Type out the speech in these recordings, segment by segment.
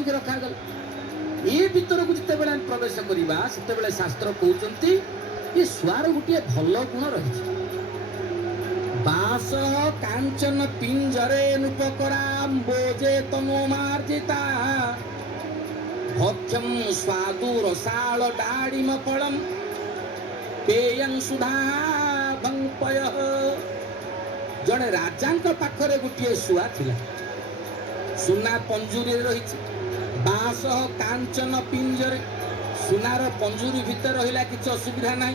कहीं रखागला ये भीतर को जिते बेले प्रवेश करवा से शास्त्र कहते ये शुआर गोटे भल गुण रही बास कांचन पिंजरे नुपकरांबोजे तनोमार्जिता भक्ष्यम स्वादु रसाल डाड़िम फलम पेयं सुधा भंपय जड़े राजा पाखरे गोटे शुआ थिला सुना पंजुरी रही बास कांचन पिंजरे सुनार पंजुरी भितर रहिला किसी असुविधा ना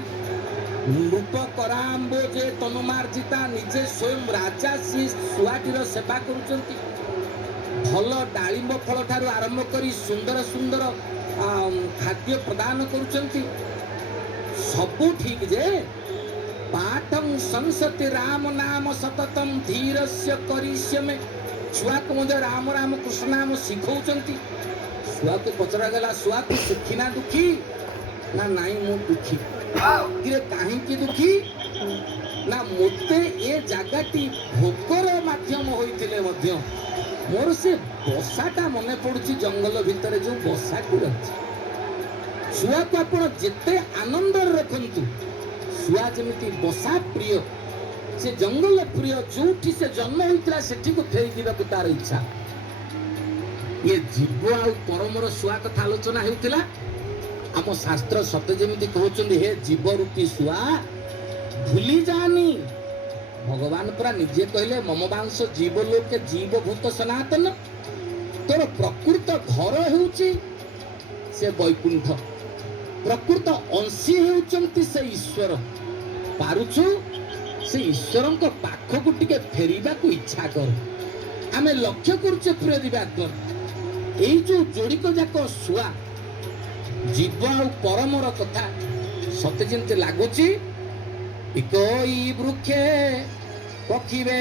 रूप कराम्बो जे तनुमार्जिता निजे स्वयं राजा सी शुआटीर सेवा करुचंती भल डालिंब फल ठारू आरंभ करी सुंदर सुंदर खाद्य प्रदान करुचंती सबू ठीक जे पाठं संसति राम नाम सततम धीरस्य करिष्यमे छुआ को मध्य राम राम कृष्ण नाम शिखौचंती छुआ को पचरा गला छुआ को सुखी ना दुखी ना नाई मु दुखी किरे काहे की दुखी ना मोते ए जागाटी भोकर माध्यम होइतिले मध्य मोर से बसाटा मने पड़ुची जंगल भितर जो बसा को रखी छुआ को आपण जेते आनंद रखंतु छुआ जेमिति बसा प्रिय से जंगल प्रिय जोठी से जन्म होइतला सेठी को फेरी दिबा को तार इच्छा ये जीव आ परमर शुआ कथा आलोचना हेउतिला आम शास्त्र सत्य जेमिति कहउचंदी हे जीव रूपी शुआ भूली जानी भगवान पुरा निजे कहले मम वंश जीव लोके जीवभूत सनातन तोर प्रकृत घर हेउची से वैकुंठ प्रकृत अंशी हेउचंती से ईश्वर पारुछु से ईश्वर पाख को टिके फेरिबा को इच्छा कर आमे लक्ष्य करुचे प्रिय दिवाकर एई जो जोड़िक जाक शुआ जीव आ परमर कथा सत्य जेंते लागुची इको ई वृक्षे पखिबे